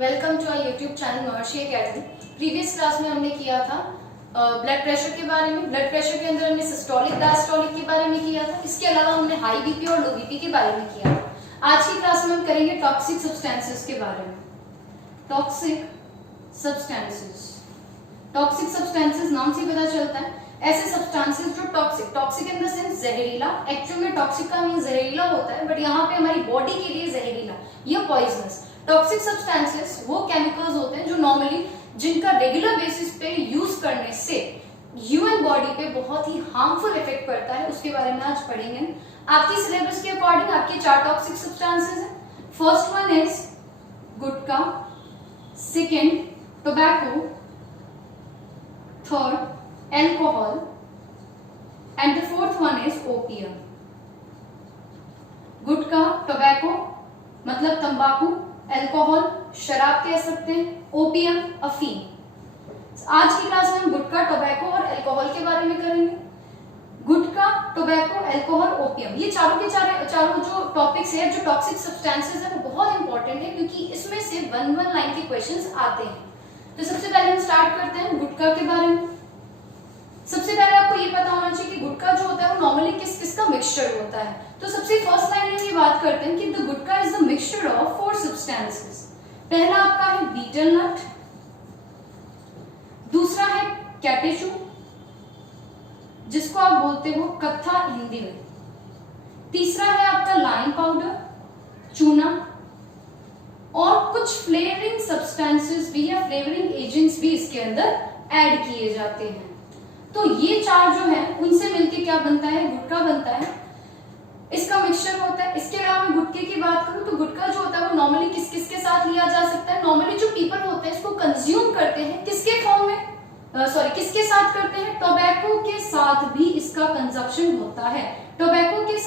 Welcome to our YouTube channel Maharishi academy. Previous class में हमने किया था ब्लड प्रेशर के बारे में। ब्लड प्रेशर के अंदर हमने सिस्टोलिक डायस्टोलिक के बारे में किया था। इसके अलावा हमने हाई बीपी और लो बीपी के बारे में किया था। आज की क्लास में हम करेंगे टॉक्सिक सब्सटेंसेस के बारे में। टॉक्सिक सब्सटेंसेस, टॉक्सिक सब्सटेंसेस नाम से पता चलता है ऐसे सब्सटेंसेस जो टॉक्सिक इन द सेंस जहरीला। एक्चुअल में टॉक्सिक का मीन जहरीला होता है, बट यहाँ पे हमारी बॉडी के लिए जहरीला या पॉइजनस। टॉक्सिक सब्सटेंसेस वो केमिकल्स होते हैं जो नॉर्मली जिनका रेगुलर बेसिस पे यूज करने से ह्यूमन बॉडी पे बहुत ही हार्मफुल इफेक्ट पड़ता है, उसके बारे में आज पढ़ेंगे। आपकी सिलेबस के अकॉर्डिंग आपके 4 टॉक्सिक सब्सटेंसेस हैं। First one is gutkha, second tobacco, third alcohol and the fourth one is opium. Gutkha, tobacco मतलब तंबाकू, अल्कोहल शराब कह सकते हैं, ओपियम अफीम। आज की क्लास में हम गुटखा, टोबैको और अल्कोहल के बारे में करेंगे। गुटखा, टोबैको, अल्कोहल, ओपियम, ये चारों के चारों जो टॉपिक्स है, जो टॉक्सिक सब्सटेंसेस है, वो बहुत इंपॉर्टेंट है क्योंकि इसमें से 1 लाइन के क्वेश्चंस आते हैं। तो सबसे पहले हम स्टार्ट करते हैं गुटखा के बारे में। सबसे पहले आपको ये पता होना चाहिए कि गुटखा जो होता है वो नॉर्मली किस किस का मिक्सचर होता है। तो सबसे फर्स्ट लाइन में ये बात करते हैं कि the gutkha is the mixture of 4 substances. पहला आपका है बीटल नट, दूसरा है कैटेचू जिसको आप बोलते हो कत्था हिंदी में, तीसरा है आपका लाइम पाउडर, चूना, और कुछ फ्लेवरिंग सब्सटेंसेस भी या फ्लेवरिंग एजेंट्स भी इसके अंदर ऐड किए जाते हैं। तो ये 4 जो है उनसे मिलके क्या बनता है, गुटखा बनता है। इसका मिक्सचर होता है। इसके अलावा मैं गुटखे की बात करूं तो गुटखा जो होता है वो नॉर्मली किस किस के साथ लिया जा सकता है। नॉर्मली जो पीपल होते हैं इसको कंज्यूम करते हैं किसके फॉर्म में, किसके साथ करते हैं, टोबैको के साथ भी इसका कंजप्शन होता है। टोबैको के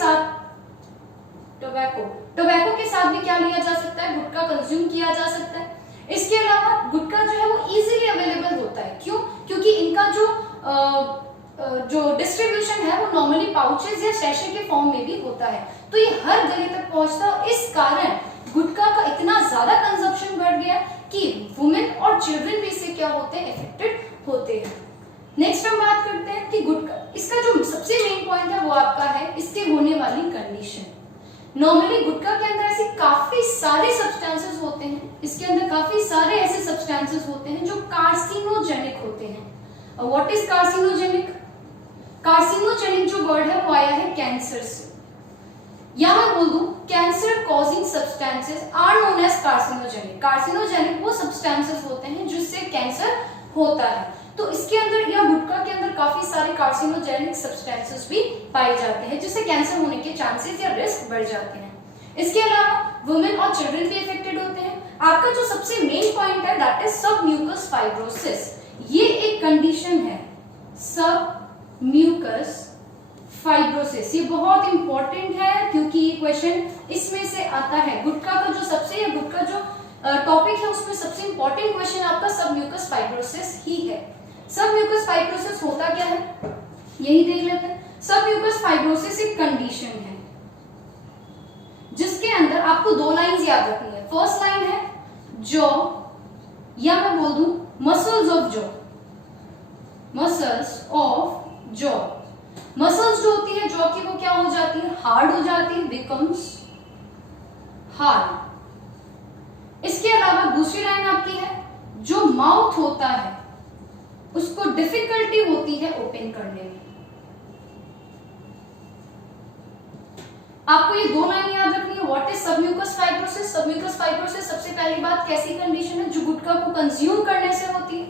साथ भी क्या लिया जा सकता है, गुटखा कंज्यूम किया जा सकता है। इसके अलावा गुटखा जो है वो इजीली अवेलेबल होता है। क्यों? क्योंकि इनका जो डिस्ट्रीब्यूशन है वो नॉर्मली पाउचेस या सैशे के फॉर्म में भी होता है, तो ये हर गली तक पहुंचता है। इस कारण गुटखा का इतना ज्यादा कंजप्शन बढ़ गया कि वुमेन और चिल्ड्रन भी इससे क्या होते हैं, इफेक्टेड होते हैं। नेक्स्ट हम बात करते हैं कि गुटखा, इसका जो सबसे मेन पॉइंट है वो आपका है इसके होने वाली कंडीशन। नॉर्मली गुटखा के अंदर ऐसे काफी सारे सब्सटेंसेस होते हैं, इसके अंदर काफी सारे ऐसे सब्सटेंसेस होते हैं जो कार्सिनोजेनिक होते हैं। What is carcinogenic? कार्सिनोजेनिक जो वर्ड है वो आया है कैंसर से, या मैं बोल दूं cancer causing substances are known as carcinogenic. Carcinogenic वो सब्सटेंसेस होते हैं जिससे कैंसर होता है। तो इसके अंदर या गुटखा के अंदर काफी सारे कार्सिनोजेनिक सब्सटेंसेस भी पाए जाते हैं जिससे कैंसर होने के चांसेस या रिस्क बढ़ जाते हैं। इसके अलावा वुमेन और चिल्ड्रन भी इफेक्टेड होते हैं। आपका जो सबसे मेन पॉइंट है दैट इज सब म्यूकस फाइब्रोसिस। ये एक कंडीशन है सब म्यूकस फाइब्रोसिस, ये बहुत इंपॉर्टेंट है क्योंकि ये क्वेश्चन इसमें से आता है। गुटखा का जो सबसे गुटखा जो टॉपिक है उसमें सबसे इंपॉर्टेंट क्वेश्चन आपका सब म्यूकस फाइब्रोसिस ही है। सब म्यूकस फाइब्रोसिस होता क्या है यही देख लेते हैं। सब म्यूकस फाइब्रोसिस एक कंडीशन है जिसके अंदर आपको 2 लाइंस याद रखनी है। फर्स्ट लाइन है जॉ, या मैं बोल दूं muscles of jaw, muscles of jaw. Muscles जो होती है जॉ की वो क्या हो जाती है, हार्ड हो जाती है, बिकम्स हार्ड। इसके अलावा दूसरी लाइन आपकी है जो माउथ होता है उसको डिफिकल्टी होती है ओपन करने में। आपको ये 2 लाइन याद रखनी है। What is submucous fibrosis? Submucous fibrosis सबसे पहली बात कैसी कंडीशन है जो गुटखा को कंज्यूम करने से होती है।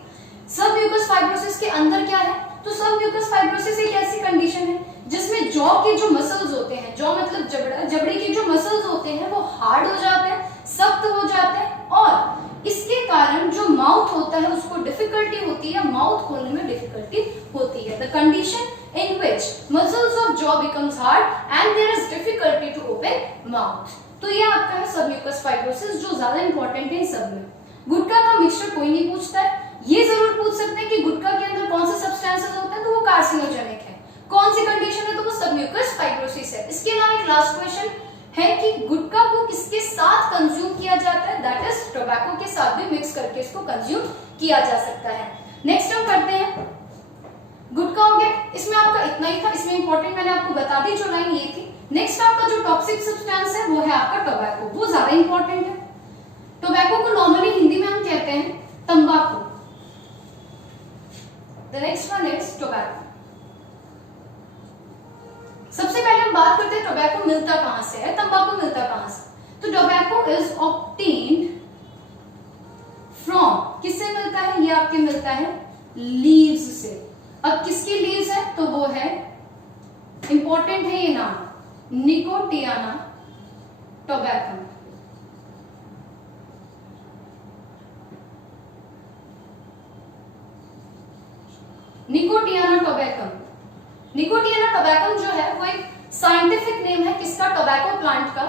सबम्यूकस फाइब्रोसिस के अंदर क्या है, तो सबम्यूकस फाइब्रोसिस एक ऐसी कंडीशन है जिसमें जॉ के जो मसल्स होते हैं, जॉ मतलब जबड़ा, जबड़े के जो मसल्स होते हैं वो हार्ड हो जाते हैं, सख्त हो जाते हैं, और इसके कारण जो माउथ होता है उसको डिफिकल्टी होती है, माउथ खोलने में डिफिकल्टी होती है। The condition in which muscles of jaw becomes hard and there is difficulty to open mouth. तो ये आपका है सबम्यूकस फाइब्रोसिस जो ज्यादा इंपॉर्टेंट है इन सब में। गुटखा का मिक्सचर कोई नहीं पूछता है, ये जरूर पूछ सकते हैं कि गुटखा के अंदर कौन से सब्सटेंसेस होते हैं, तो वो कार्सिनोजेनिक है। कौन सी कंडीशन है, तो वो सबम्यूकस फाइब्रोसिस है। इसके अलावा एक लास्ट क्वेश्चन है कि गुटखा को किसके साथ कंज्यूम किया जाता है, दैट इज टोबैको के साथ भी मिक्स करके इसको कंज्यूम किया जा सकता है। नेक्स्ट हम करते हैं, गुटखा हो गया, इसमें आपका इतना ही था, इसमें इंपॉर्टेंट मैंने आपको बता दी जो लाइन ये थी। नेक्स्ट आपका जो टॉक्सिक सब्सटेंस है वो है आपका टोबैको, वो ज्यादा इंपॉर्टेंट है। टोबैको को नॉर्मली हिंदी में हम कहते हैं तंबाकू। The next one is tobacco. सबसे पहले हम बात करते हैं टोबैको मिलता कहां से है, तंबाकू मिलता कहां से। तो टोबैको इज ऑब्टेन्ड फ्रॉम, किससे मिलता है, ये आपके मिलता है लीव्स से। अब किसकी लीव्स है, तो वो है, इंपॉर्टेंट है ये नाम, Nicotiana tabacum. Nicotiana tabacum, Nicotiana tabacum जो है वो एक साइंटिफिक नेम है किसका, टोबैको प्लांट का।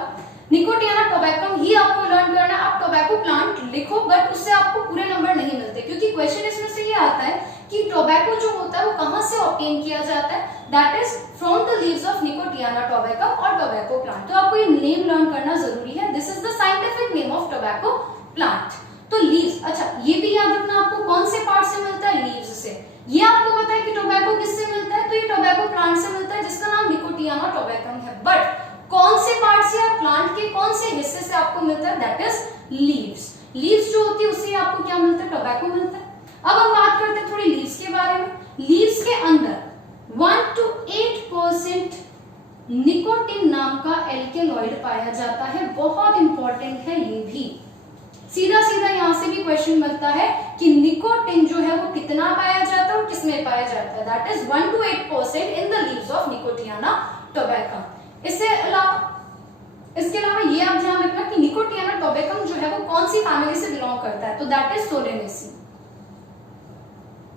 निकोटियाना टोबैकम ही आपको लर्न करना है। आप टोबैको प्लांट लिखो बट उससे आपको पूरे नंबर नहीं मिलते, क्योंकि क्वेश्चन इसमें से ये आता है कि टोबैको जो होता है वो कहां से ऑब्टेन किया जाता है, that is from the leaves of Nicotiana tabacum और टोबैको प्लांट। तो आपको ये नेम लर्न करना जरूरी है, this is the scientific name of tobacco plant. तो लीव्स, अच्छा ये भी याद रखना आपको कौन से पार्ट से मिलता है, लीव्स से। ये आपको पता है कि टोबैको किससे मिलता है, तो ये टोबैको प्लांट से मिलता है जिसका नाम निकोटियाना टोबैकम है। बट कौन से पार्ट से या प्लांट के कौन से हिस्से से आपको मिलता है, दैट इज लीव्स। लीव्स जो होती है उससे आपको क्या मिलता है, टोबैको मिलता है। अब हम बात करते हैं थोड़ी लीव्स के बारे में। लीव्स के अंदर 1 to 8% निकोटिन नाम का एल्केलॉइड पाया जाता है, बहुत इंपॉर्टेंट है ये भी। सीधा सीधा यहां से भी क्वेश्चन बनता है कि निकोटिन जो है वो कितना पाया जाता है और किसमें पाया जाता है, that is 1 to 8% in the leaves of Nicotiana tabacum. इसके अलावा ये आप ध्यान रखना कि निकोटियाना टोबैकम जो है वो कौन सी फैमिली से बिलोंग करता है, तो that is Solanaceae.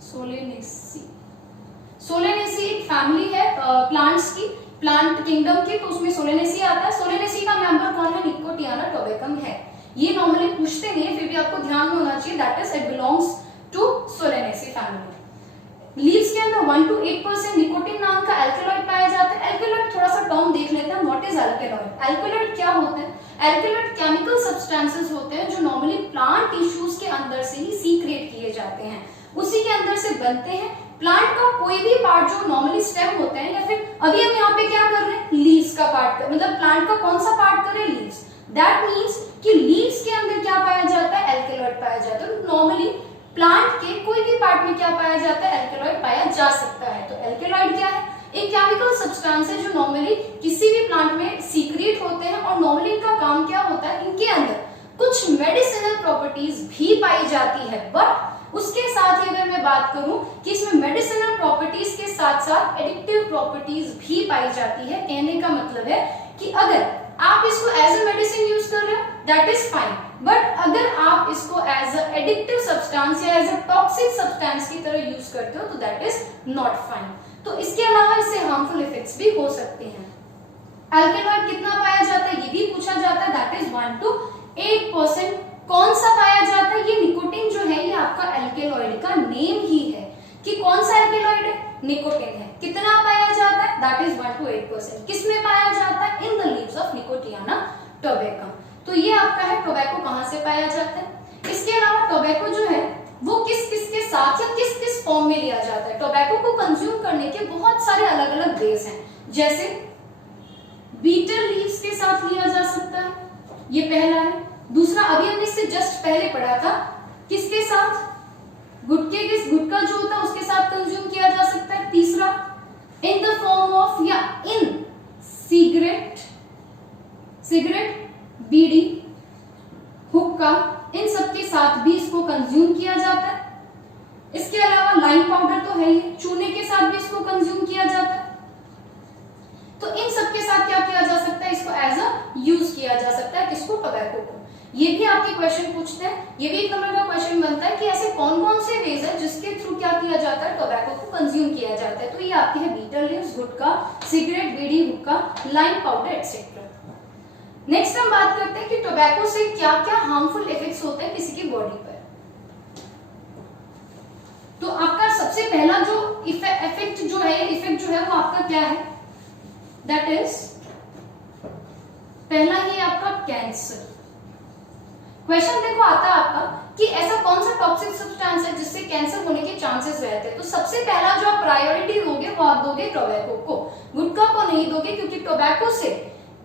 Solanaceae, Solanaceae एक फैमिली है प्लांट्स की, प्लांट किंगडम की, तो उसमें सोलेनेसी आता है। सोलेनेसी का मेंबर कौन है, निकोटियाना टोबैकम है। ये नॉर्मली पूछते नहीं है, फिर भी आपको ध्यान में होना चाहिए, that is it belongs to solanaceae family. Leaves के अंदर 1 to 8% निकोटिन नाम का एल्केलॉइड पाया जाता है। एल्केलॉइड थोड़ा सा टर्म देख लेते हैं, व्हाट इज एल्केलॉइड। एल्केलॉइड क्या होते हैं, एल्केलॉइड केमिकल सब्सटेंसेस होते हैं जो नॉर्मली प्लांट टिश्यूज के अंदर से ही सीक्रेट किए जाते हैं, उसी के अंदर से बनते हैं। प्लांट का कोई भी पार्ट जो नॉर्मली स्टेम होते हैं, या फिर अभी हम यहाँ पे क्या कर रहे हैं, लीव्स का पार्ट, मतलब प्लांट का कौन सा पार्ट कर रहे हैं, लीव्स। दैट मीन्स कि लीव्स के अंदर क्या पाया जाता है, एल्केलॉइड पाया जाता है। नॉर्मली प्लांट के कोई भी पार्ट में क्या पाया जाता है, एल्केलॉइड पाया जा सकता है। तो एल्केलॉइड क्या है, एक केमिकल सब्सटेंस है जो नॉर्मली किसी भी प्लांट में सीक्रेट होते हैं, और नॉर्मली इनका काम क्या होता है, इनके अंदर कुछ मेडिसिनल प्रॉपर्टीज भी पाई जाती है। बट उसके साथ ही अगर मैं बात करूं कि इसमें मेडिसिनल प्रॉपर्टीज के साथ साथ एडिक्टिव प्रॉपर्टीज भी पाई जाती है, कहने का मतलब है कि अगर आप इसको एज अ मेडिसिन यूज कर रहे हो दैट इज फाइन, बट अगर आप इसको एज अ एडिक्टिव सब्सटेंस या एज अ टॉक्सिक सब्सटेंस की तरह यूज करते हो तो दैट इज नॉट फाइन। तो इसके अलावा इससे हार्मफुल इफेक्ट्स भी हो सकते हैं। एल्केलॉइड कितना पाया जाता है ये भी पूछा जाता है, दैट इज 1 to 8%। कौन सा पाया जाता है, ये निकोटिन जो है ये आपका एल्केलॉइड का नेम ही है कि कौन सा एल्केलॉइड है, निकोटिन है। कितना पाया जाता है, दैट इज 1 to 8%। किसमें पाया जाता है, in the leaves of Nicotiana tabacum. तो ये आपका है टोबैको कहां से पाया जाता है। इसके अलावा टोबैको जो है वो किस किस के साथ या किस किस फॉर्म में लिया जाता है। टोबैको को कंज्यूम करने के बहुत सारे अलग अलग वेज हैं, जैसे बीटर लीव्स के साथ लिया जा सकता है, ये पहला है। दूसरा अभी हमने इससे जस्ट पहले पढ़ा था, किसके साथ, गुटखा जो होता है उसके साथ कंज्यूम किया जा सकता है। तीसरा इन द फॉर्म ऑफ या इन सिगरेट, बीड़ी, हुक्का, इन सब के साथ भी इसको कंज्यूम किया जाता है। इसके अलावा लाइम पाउडर तो है ही, चूने के साथ भी इसको कंज्यूम किया जाता है। तो इन सब के साथ क्या किया जा सकता है, इसको एज अ यूज किया जा सकता है, किसको, टोबैको को। ये भी आपके क्वेश्चन पूछते हैं, ये भी एक नंबर का क्वेश्चन बनता है कि ऐसे कौन कौन से वेज है जिसके थ्रू क्या किया जाता है, टोबैको को कंज्यूम किया जाता है। तो ये आपके है बीटर लीव्स, गुटखा, सिगरेट, बीड़ी, हुक्का, लाइम पाउडर एक्सेट्रा। नेक्स्ट हम बात करते हैं कि टोबैको से क्या क्या हार्मफुल इफेक्ट्स होते हैं किसी की बॉडी पर। तो आपका सबसे पहला जो इफेक्ट जो है वो आपका क्या है, दैट इज पहला ये आपका कैंसर। क्वेश्चन देखो आता है आपका कि ऐसा कौन सा टॉक्सिक सब्सटेंस है जिससे कैंसर होने के चांसेस रहते हैं। तो सबसे पहला जो आप प्रायोरिटी दोगे वो आप दोगे टोबैको को, गुटखा को नहीं दोगे, क्योंकि टोबैको से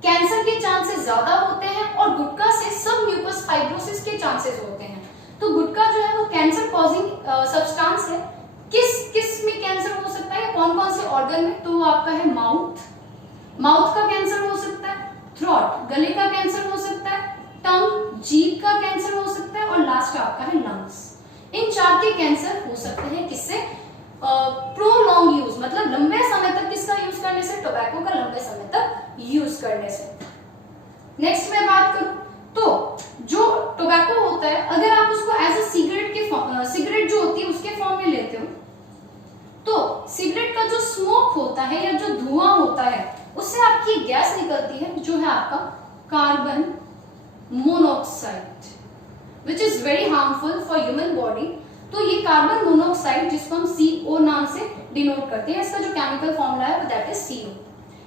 कैंसर के चांसेस ज्यादा होते हैं और गुटखा से सब म्यूकस फाइब्रोसिस के चांसेस होते हैं। तो गुटखा जो है वो कैंसर कॉजिंग सब्सटेंस है। किस में कैंसर हो सकता है, कौन कौन से ऑर्गन में, तो वो आपका है माउथ का कैंसर हो सकता है, थ्रोट गले का कैंसर हो सकता है, टंग जीभ का कैंसर हो सकता है, और लास्ट आपका है लंग्स। इन 4 के कैंसर हो सकते हैं किससे, प्रोलॉन्ग यूज, मतलब लंबे समय तक किसका यूज करने से, टोबैको का लंबे समय तक यूज करने से। नेक्स्ट मैं बात करूं तो जो टोबैको होता है, अगर आप उसको एज अ सिगरेट के सिगरेट जो होती है उसके फॉर्म में लेते हो, तो सिगरेट का जो स्मोक होता है या जो धुआं होता है उससे आपकी गैस निकलती है जो है आपका carbon monoxide, which is very harmful for human body. तो ये कार्बन मोनोऑक्साइड जिसको हम CO नाम से डिनोट करते हैं, इसका जो केमिकल फॉर्मूला है वो दैट इज CO।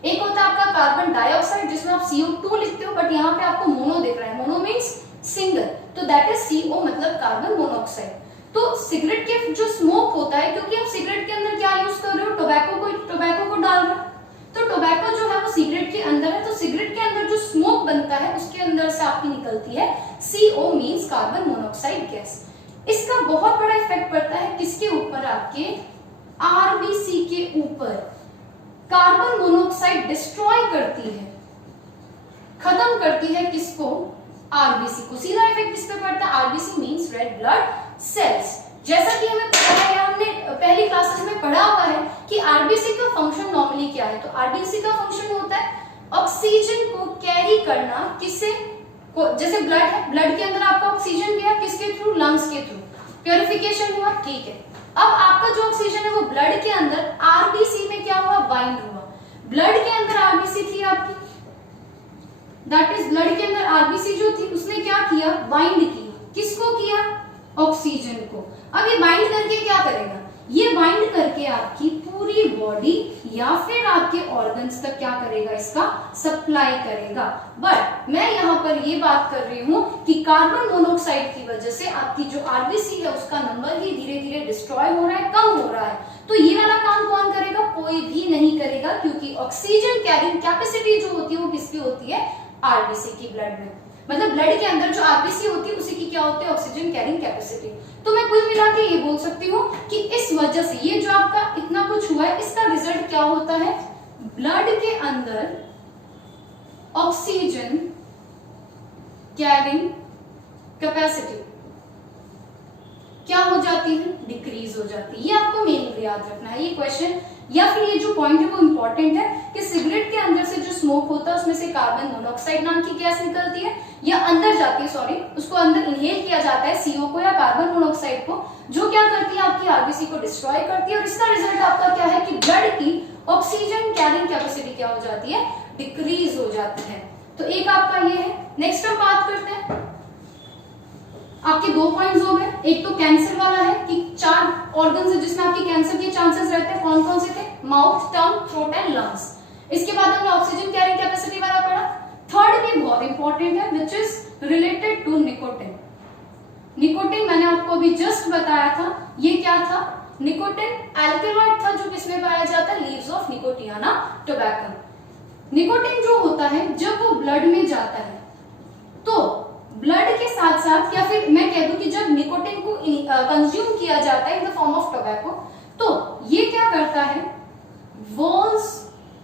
एक होता है आपका कार्बन डाइऑक्साइड जिसमें आप CO2 लिखते हो, बट यहाँ पे आपको मोनो दिख रहा है, मोनो मीन्स सिंगल, तो दैट इज CO मतलब कार्बन मोनोऑक्साइड। तो सिगरेट के जो स्मोक होता है, क्योंकि आप सिगरेट के अंदर क्या यूज कर रहे हो, टोबैको को डाल रहे हो, तो टोबैको जो है वो सिगरेट के अंदर है, तो सिगरेट के अंदर जो स्मोक बनता है उसके अंदर से आपकी निकलती है CO means carbon monoxide gas. इसका बहुत बड़ा इफेक्ट पड़ता है किसके ऊपर, आपके RBC के ऊपर। कार्बन मोनोऑक्साइड डिस्ट्रॉय करती है, खत्म करती है किसको, RBC को। सीधा इफेक्ट किस पे पड़ता है, RBC means red blood cells. जैसा कि हमें पता है, हमने पहली क्लासेस में पढ़ा हुआ है कि RBC का फंक्शन नॉर्मली क्या है, तो RBC का फंक्शन होता है ऑक्सीजन को कैरी करना, किससे, जैसे ब्लड है, ब्लड के अंदर आपका ऑक्सीजन गया किसके थ्रू, लंग्स के थ्रू, प्योरिफिकेशन हुआ, ठीक है। अब आपका जो ऑक्सीजन है वो ब्लड के अंदर RBC में क्या हुआ, बाइंड हुआ। ब्लड के अंदर RBC थी आपकी, दैट इज ब्लड के अंदर RBC जो थी उसने क्या किया, बाइंड किया, किसको किया, ऑक्सीजन को। अब ये बाइंड करके क्या करेगा, ये बाइंड करके आपकी पूरी बॉडी या फिर आपके ऑर्गन्स तक क्या करेगा, इसका सप्लाई करेगा। बट मैं यहाँ पर ये बात कर रही हूँ कि कार्बन मोनोऑक्साइड की वजह से आपकी जो RBC है उसका नंबर ही धीरे धीरे डिस्ट्रॉय हो रहा है, कम हो रहा है। तो ये वाला काम कौन करेगा, कोई भी नहीं करेगा, क्योंकि ऑक्सीजन कैरिंग कैपेसिटी जो होती है वो किसकी होती है, RBC की ब्लड में। मतलब ब्लड के अंदर जो RBC होती है उसी की क्या होती है, ऑक्सीजन कैरिंग कैपेसिटी। तो मैं कुल मिला के ये बोल सकती हूँ कि इस वजह से ये जो आपका इतना कुछ हुआ है, इसका रिजल्ट क्या होता है, ब्लड के अंदर ऑक्सीजन कैरिंग कैपेसिटी क्या हो जाती है, डिक्रीज हो जाती है। ये आपको मेनली याद रखना है ये क्वेश्चन, या फिर ये जो पॉइंट है वो इंपॉर्टेंट है कि सिगरेट के अंदर से जो स्मोक होता है उसमें से कार्बन मोनोऑक्साइड नाम की गैस निकलती है, या अंदर जाती है, सॉरी, उसको अंदर इनहेल किया जाता है CO को या कार्बन मोनोऑक्साइड को, जो क्या करती है आपकी RBC को डिस्ट्रॉय करती है, और इसका रिजल्ट आपका क्या है कि ब्लड की ऑक्सीजन कैरिंग कैपेसिटी क्या हो जाती है, डिक्रीज हो जाती है। तो एक आपका ये है। नेक्स्ट हम बात करते हैं, आपके 2 पॉइंट्स हो गए। एक तो कैंसर वाला है कि 4 ऑर्गन्स है जिसमें आपके कैंसर के चांसेस रहते हैं, कौन कौन से थे, mouth, tongue, throat and lungs. इसके बाद हमने ऑक्सीजन कैरिंग कैपेसिटी वाला पढ़ा। थर्ड भी बहुत इंपॉर्टेंट है, which is related to nicotine. Nicotine मैंने आपको अभी जस्ट बताया था, ये क्या था, निकोटिन एल्कलॉइड था जो किसमें पाया जाता है, leaves of Nicotiana tobacco. Nicotine जो होता है जब वो ब्लड में जाता है, तो ब्लड के साथ साथ, या फिर मैं कह दूं कि जब निकोटिन को कंज्यूम किया जाता है in the form of tobacco, तो ये क्या करता है, वॉल्स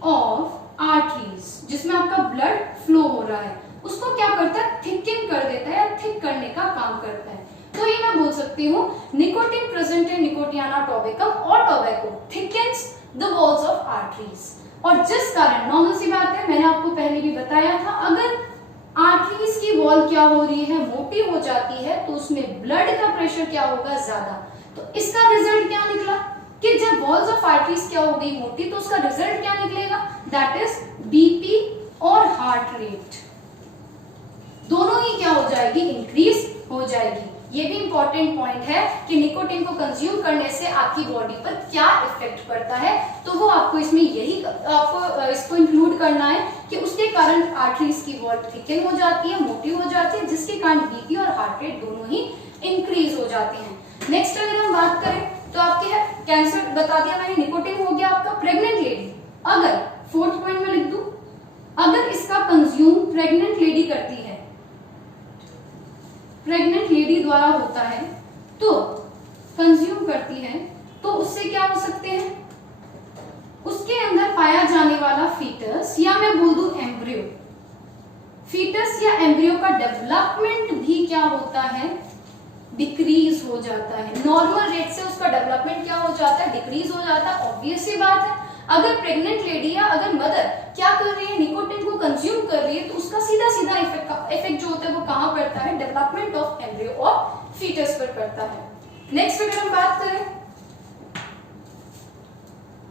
ऑफ आर्टरीज जिसमें आपका ब्लड फ्लो हो रहा है उसको क्या करता है, थिकन कर देता है, या थिक करने का काम करता है। तो ये मैं बोल सकती हूँ nicotine present in nicotiana tabacum और tobacco thickens the walls of arteries. और जिस कारण, नॉर्मल सी बात है, मैंने आपको पहले भी बताया था, अगर आर्टरीज की वॉल क्या हो रही है, मोटी हो जाती है, तो उसमें ब्लड का प्रेशर क्या होगा, ज्यादा। तो इसका रिजल्ट क्या निकला कि जब वॉल्स ऑफ आर्टरीज क्या हो गई, मोटी, तो उसका रिजल्ट क्या निकलेगा, दैट इज BP और हार्ट रेट दोनों ही क्या हो जाएगी, इंक्रीज हो जाएगी। ये भी इंपॉर्टेंट पॉइंट है कि निकोटिन को कंज्यूम करने से आपकी बॉडी पर क्या इफेक्ट पड़ता है, तो वो आपको इसमें यही आपको इसको इंक्लूड करना है कि उसके कारण आर्टरीज की वॉल थिकन हो जाती है, मोटी हो जाती है, जिसके कारण बीपी और हार्ट रेट दोनों ही इंक्रीज हो जाते हैं। नेक्स्ट अगर हम बात करें तो आपके कैंसर बता दिया मैंने, निकोटिन हो गया आपका। प्रेग्नेंट लेडी, अगर फोर्थ पॉइंट में लिख दूं, अगर इसका कंज्यूम प्रेग्नेंट लेडी करती है, प्रेग्नेंट लेडी द्वारा होता है, तो कंज्यूम करती है, तो उससे क्या हो सकते हैं, उसके अंदर पाया जाने वाला फीटस या मैं बोल दूं एम्ब्रियो, फीटस या एम्ब्रियो का डेवलपमेंट भी क्या होता है, डिक्रीज हो जाता है। नॉर्मल रेट से उसका डेवलपमेंट क्या हो जाता है, डिक्रीज हो जाता है। ऑब्वियस सी बात है, अगर प्रेग्नेंट लेडी या अगर मदर क्या कर रही है, निकोटिन को कंज्यूम कर रही है, तो उसका सीधा सीधा इफेक्ट जो होता है वो कहां पड़ता है, डेवलपमेंट ऑफ एम्ब्रियो और फीटस पर पड़ता है। नेक्स्ट अगर हम बात करें,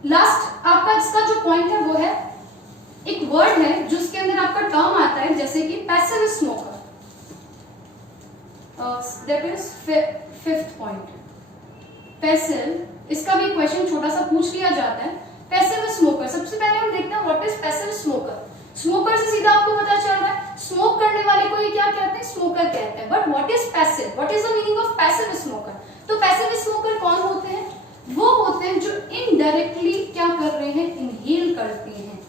लास्ट आपका इसका जो पॉइंट है वो है, एक वर्ड है जिसके अंदर आपका टर्म आता है जैसे कि passive smoker, that is fifth point, passive. इसका भी क्वेश्चन छोटा सा पूछ लिया जाता है। पैसिव स्मोकर, सबसे पहले हम देखते हैं what is passive smoker. Smoker से सीधा आपको पता चल रहा है, स्मोक करने वाले को ये क्या कहते हैं, स्मोकर कहते हैं। But what is passive, what is the meaning of passive smoker. तो पैसिव स्मोकर कौन होते हैं, वो होते हैं जो इनडायरेक्टली क्या कर रहे हैं, इनहेल करते हैं।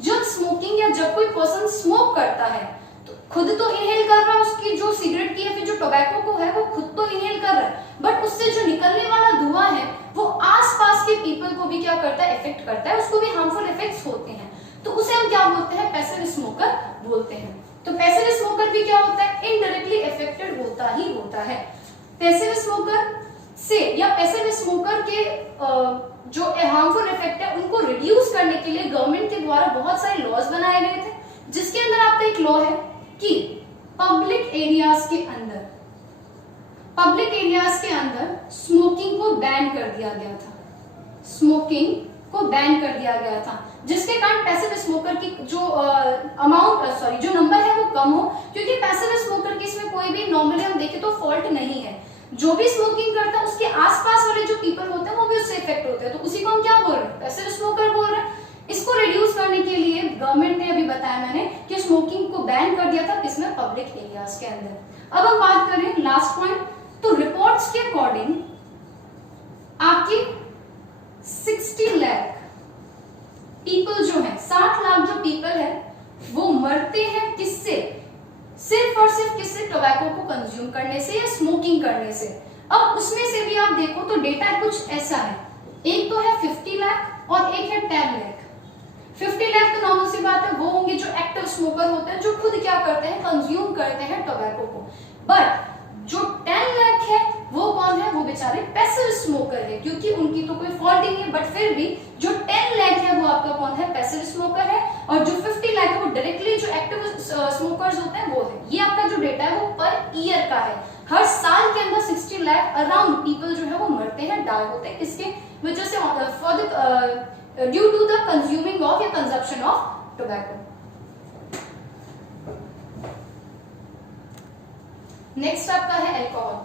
जब स्मोकिंग या जब कोई पर्सन स्मोक करता है तो खुद तो इनहेल कर रहा है, उसकी जो सिगरेट की या फिर जो टोबैको को है वो खुद तो इनहेल कर रहा है, बट उससे जो निकलने वाला धुआं है वो आसपास के पीपल को भी क्या करता है, इफेक्ट करता है, उसको भी हार्मफुल इफेक्ट्स होते हैं। तो उसे हम क्या बोलते हैं, पैसिव स्मोकर बोलते हैं। तो पैसिव स्मोकर भी क्या होता है, इनडायरेक्टली इफेक्टेड होता ही होता है। पैसिव स्मोकर से या पैसिव स्मोकर के जो हार्मफुल इफेक्ट है उनको रिड्यूस करने के लिए गवर्नमेंट के द्वारा बहुत सारे लॉज बनाए गए थे, जिसके अंदर आपका एक लॉ है कि पब्लिक एरियाज के अंदर स्मोकिंग को बैन कर दिया गया था, स्मोकिंग को बैन कर दिया गया था, जिसके कारण पैसिव स्मोकर की जो जो नंबर है वो कम हो, क्योंकि पैसिव स्मोकर की इसमें कोई भी नॉर्मली हम देखें तो फॉल्ट नहीं है। जो भी स्मोकिंग करता है उसके आसपास वाले जो पीपल होते हैं वो भी उससे इफेक्ट होते हैं, तो उसी को हम क्या बोल रहे हैं, पैसिव स्मोकर बोल रहे हैं। इसको रिड्यूस करने के लिए गवर्नमेंट ने अभी बताया मैंने कि स्मोकिंग को बैन कर दिया था, किसमें, पब्लिक एरियाज के अंदर। अब हम बात करें लास्ट पॉइंट, तो रिपोर्ट्स के अकॉर्डिंग आपकी 60 लाख पीपल जो है, 60 लाख जो पीपल है वो मरते हैं किससे, सिर्फ और सिर्फ किससे, टोबैको को कंज्यूम करने से या स्मोकिंग करने से। अब उसमें से भी आप देखो तो डेटा कुछ ऐसा है, एक तो है 50 लाख और एक है 10 लाख। 50 लाख तो नॉर्मल सी बात है, वो होंगे जो एक्टिव स्मोकर होते हैं, जो खुद क्या करते हैं, कंज्यूम करते हैं टोबैको को। बट जो 10 लाख है वो कौन है, वो बेचारे पैसिव स्मोकर है, क्योंकि उनकी तो कोई फॉल्ट ही नहीं है, बट फिर भी जो 10 लाख है वो आपका कौन है, पैसिव स्मोकर है, और जो 50 लाख है वो डायरेक्टली जो एक्टिव स्मोकर्स होते हैं वो है। ये आपका जो डेटा है वो पर ईयर का है, हर साल के अंदर 60 लाख अराउंड पीपल जो है वो मरते हैं, डाई होते हैं, किसके वजह से, for the due to the consuming of या कंजप्शन ऑफ टोबैको। नेक्स्ट आपका है अल्कोहल।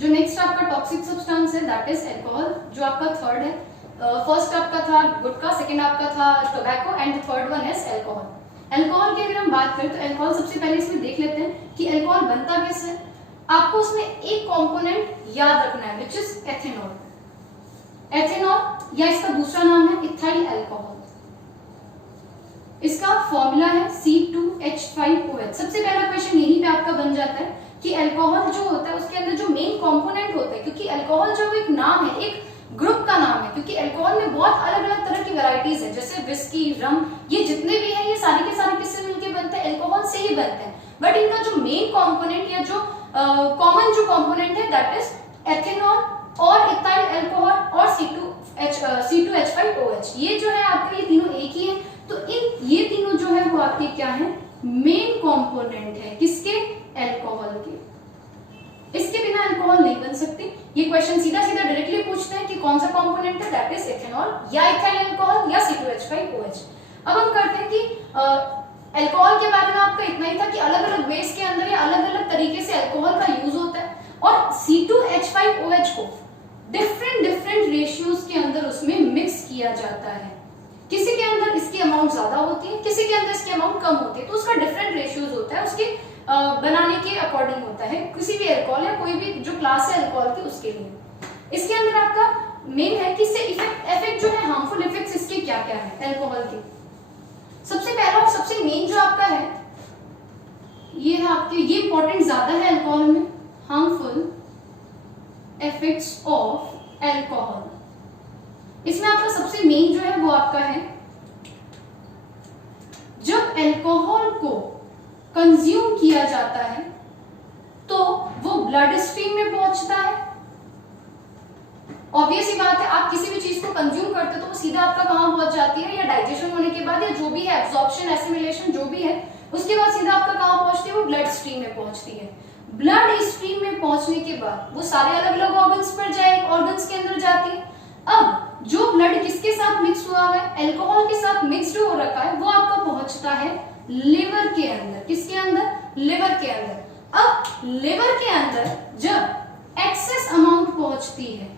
जो नेक्स्ट आपका टॉक्सिक सब्सटेंस है दैट इज अल्कोहल, जो आपका थर्ड है। फर्स्ट आपका था गुटखा, सेकंड आपका था tobacco and third one is alcohol. Alcohol की अगर हम बात करें तो अल्कोहल सबसे पहले इसमें देख लेते हैं कि अल्कोहल बनता कैसे है। आपको उसमें एक कंपोनेंट याद रखना है विच इज एथेनॉल। एथेनॉल या इसका दूसरा नाम है इथाइल अल्कोहल। इसका फॉर्मूला है C2H5OH। सबसे पहला क्वेश्चन यहीं पे आपका बन जाता है कि अल्कोहल जो होता है उसके अंदर जो मेन कंपोनेंट होता है, क्योंकि अल्कोहल जो एक नाम है, एक ग्रुप का नाम है, क्योंकि अल्कोहल में बहुत अलग अलग तरह की वैरायटीज है, जैसे विस्की, रम, ये जितने भी हैं ये सारे के सारे किससे मिलके बनते हैं, अल्कोहल से ही बनते हैं। बट इनका जो मेन कंपोनेंट या जो कॉमन जो कंपोनेंट है दैट इज एथेनॉल और इथाइल अल्कोहल और C2H5OH। ये जो है आपके ये तीनों एक ही है, तो इन ये तीनों जो है वो आपके क्या है, मेन कंपोनेंट है, किसके, अल्कोहल के। इसके बिना अल्कोहल नहीं बन सकती। ये क्वेश्चन सीधा सीधा डायरेक्टली पूछते हैं कि कौन सा कंपोनेंट है, दैट इज एथेनॉल या इथाइल अल्कोहल या C2H5OH। अब हम करते हैं कि अल्कोहल के बारे में आपका इतना ही था कि अलग अलग वेज के अंदर या अलग अलग तरीके से अल्कोहल का यूज होता है, और C2H5OH को डिफरेंट रेशियोज के अंदर उसमें मिक्स किया जाता है। किसी के अंदर इसकी अमाउंट ज्यादा होती है, किसी के अंदर इसकी अमाउंट कम होती है, तो उसका डिफरेंट रेशियोज होता है, उसके बनाने के अकॉर्डिंग होता है, किसी भी अल्कोहल या कोई भी जो क्लास है अल्कोहल की उसके लिए। इसके अंदर आपका मेन है कि इससे इफेक्ट जो है, हार्मफुल इफेक्ट्स इसके क्या क्या है अल्कोहल के। सबसे पहला और सबसे मेन जो आपका है ये है आपके, ये इंपॉर्टेंट ज्यादा है अल्कोहल में, हार्मफुल इफेक्ट्स ऑफ अल्कोहल। इसमें आपका सबसे मेन जो है वो आपका है, जब अल्कोहल को कंज्यूम किया जाता है तो वो ब्लड स्ट्रीम में पहुंचता है। ऑब्वियस ही बात है, आप किसी भी चीज को कंज्यूम करते हो तो वो सीधा आपका कहां पहुंच जाती है, या डाइजेशन होने के बाद या जो भी है एब्जॉर्प्शन एसिमिलेशन जो भी है उसके बाद सीधा आपका कहां पहुंचती है, वो ब्लड स्ट्रीम में पहुंचती है। ब्लड स्ट्रीम में पहुंचने के बाद वो सारे अलग अलग ऑर्गन्स पर जाएगी, ऑर्गन्स के अंदर जाती है। अब जो ब्लड किसके साथ मिक्स हुआ है, अल्कोहल के साथ मिक्स्ड हो रखा है, वो आपका पहुंचता है लिवर के अंदर। किसके अंदर, लिवर के अंदर। अब लिवर के अंदर जब एक्सेस अमाउंट पहुंचती है,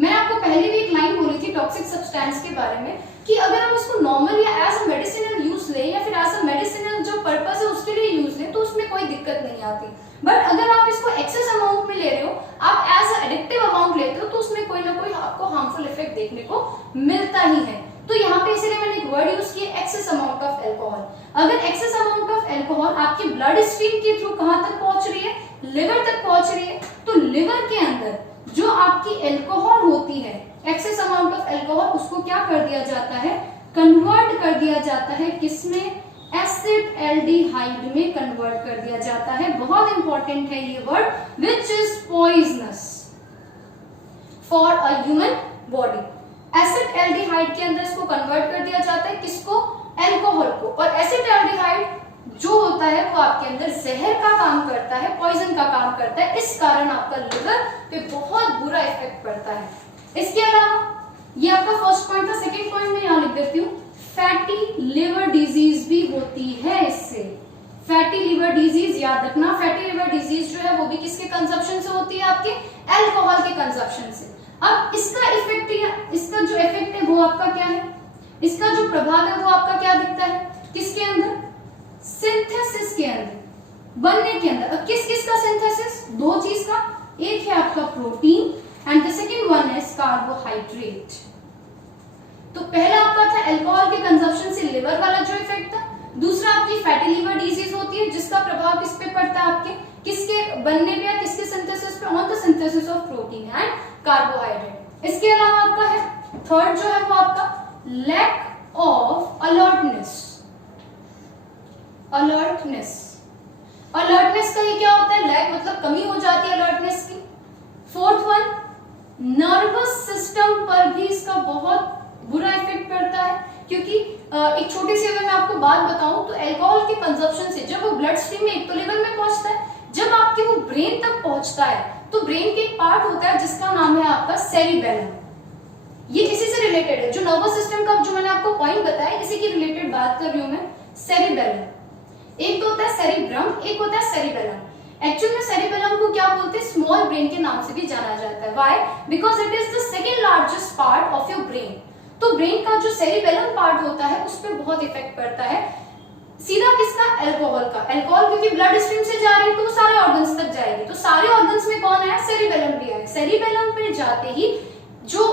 मैंने आपको पहले भी एक लाइन बोली थी टॉक्सिक सब्सटेंस के बारे में कि अगर हम इसको नॉर्मल या एज अ मेडिसिनल यूज ले या फिर एज अ मेडिसिनल जो पर्पस है उसके लिए यूज ले तो उसमें कोई दिक्कत नहीं आती, बट अगर आप इसको एक्सेस अमाउंट में ले रहे हो, आप एज अ एडिक्टिव अमाउंट लेते हो, तो उसमें कोई ना कोई आपको हार्मफुल इफेक्ट देखने को मिलता ही है। तो यहाँ पे इसलिए मैंने एक वर्ड यूज किया, एक्सेस अमाउंट ऑफ अल्कोहल। अगर एक्सेस अमाउंट ऑफ अल्कोहल आपकी ब्लड स्ट्रीम के थ्रू कहां तक पहुंच रही है, लिवर तक पहुंच रही है, तो लिवर के अंदर जो आपकी अल्कोहल होती है, एक्सेस अमाउंट ऑफ अल्कोहल, उसको क्या कर दिया जाता है, कन्वर्ट कर दिया जाता है किसमें, एसिड एल्डिहाइड में कन्वर्ट कर दिया जाता है। बहुत इंपॉर्टेंट है ये word, which is poisonous for a human body. Acid aldehyde के अंदर इसको कन्वर्ट कर दिया जाता है, किसको, अल्कोहल को। और एसिड एल्डिहाइड जो होता है वो आपके अंदर जहर का काम करता है, पॉइजन का काम करता है, इस कारण आपका लिवर पे बहुत बुरा इफेक्ट पड़ता है। इसके अलावा ये आपका फर्स्ट पॉइंट था, सेकंड पॉइंट में यहां लिख देती हूँ, फैटी लिवर डिजीज भी होती है इससे। फैटी लिवर डिजीज याद रखना, फैटी लिवर डिजीज जो है वो भी किसके कंजप्शन से होती है, आपके अल्कोहल के कंजप्शन से। अब इसका इफेक्ट, इसका जो इफेक्ट है वो आपका क्या है, इसका जो प्रभाव है वो आपका क्या दिखता है, किसके अंदर, सिंथेसिस के अंदर, बनने के अंदर। अब किस किस का सिंथेसिस, दो चीज का, एक है आपका protein and the second one is carbohydrate. तो पहला आपका था अल्कोहल के कंजप्शन से लिवर वाला जो इफेक्ट था, दूसरा आपकी फैटी लिवर डिजीज होती है जिसका प्रभाव किस पे पड़ता है, आपके किसके बनने पे या किसके सिंथेसिस पे, on the synthesis of protein and carbohydrate. इसके अलावा आपका है थर्ड जो है वो आपका लैक ऑफ अलर्टनेस। अलर्टनेस का ये क्या होता है, लैक मतलब कमी हो जाती है अलर्टनेस की। फोर्थ वन, नर्वस सिस्टम पर भी इसका बहुत बुरा इफेक्ट पड़ता है, क्योंकि एक छोटी सी अगर मैं आपको बात बताऊं तो अल्कोहल के कंजप्शन से जब वो ब्लड स्ट्रीम में एक तो लेवल में पहुंचता है, जब आपके वो ब्रेन तक पहुंचता है तो ब्रेन के एक पार्ट होता है जिसका नाम है आपका सेरिबेलम। ये इसी से रिलेटेड है, जो नर्वस सिस्टम का जो मैंने आपको पॉइंट बताया इसी की रिलेटेड बात कर रही हूं मैं। सेरिबेलम एक तो होता है सेरिब्रम, एक होता है सेरिबेलम। एक्चुअल में सेरिबेलम को क्या बोलते हैं, स्मॉल ब्रेन के नाम से भी जाना जाता है। Why, because it is the second largest part of your brain. तो ब्रेन का जो सेरिबेलम पार्ट होता है उस पर बहुत इफेक्ट पड़ता है, सीधा किसका, अल्कोहल का। अल्कोहल क्योंकि ब्लड स्ट्रीम से जा रही है तो वो सारे ऑर्गन्स तक जाएगी, तो सारे ऑर्गन्स में कौन है, सेरिबेलम भी है। सेरिबेलम पे जाते ही जो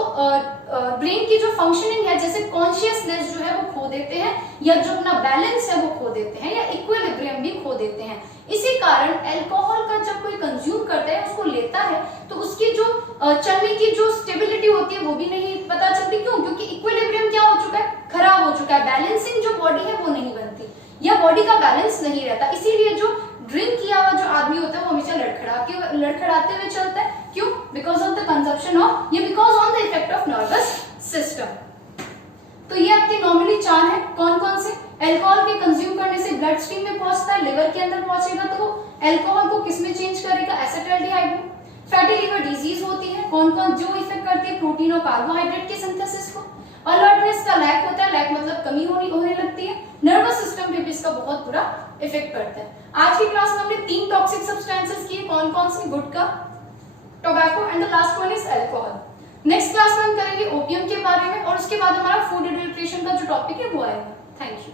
ब्रेन की जो फंक्शनिंग है, जैसे कॉन्शियसनेस जो है वो खो देते हैं, या जो अपना बैलेंस है वो खो देते हैं, या इक्विलिब्रियम भी खो देते हैं। इसी कारण अल्कोहल का जब कोई कंज्यूम करता है, उसको लेता है, तो उसकी जो चलने की जो स्टेबिलिटी होती है वो भी नहीं पता चलती। क्यों, क्योंकि इक्विलिब्रियम क्या हो चुका है, खराब हो चुका है, बैलेंसिंग जो बॉडी है वो नहीं बनती, या बॉडी का बैलेंस नहीं रहता। इसीलिए जो ड्रिंक किया हुआ जो आदमी होता है वो हमेशा लड़खड़ाते हुए चलता है। क्यों, because of the consumption of, ये because on the effect of nervous system. तो ये आपके नॉर्मली चार है, कौन कौन से, अल्कोहल के कंज्यूम करने से ब्लड स्ट्रीम में पहुंचता है, लिवर के अंदर पहुंचेगा तो वो अल्कोहल को किस में चेंज करेगा, एसिटाल्डिहाइड में। फैटी लिवर डिजीज होती है, कौन कौन जो इफेक्ट करती है, प्रोटीन और कार्बोहाइड्रेट के सिंथेसिस को। अलर्टनेस का लैक होता है, लैक मतलब कमी होने लगती है, नर्वस सिस्टम पे भी इसका बहुत बुरा इफेक्ट पड़ता है। आज की क्लास में हमने 3 टॉक्सिक सब्सटेंसेस किए, कौन कौन सी, gutkha, tobacco and the last one is alcohol. Next class में हम करेंगे ओपियम के बारे में और उसके बाद हमारा फूड एडल्ट्रेशन का जो टॉपिक है वो आएगा। Thank you.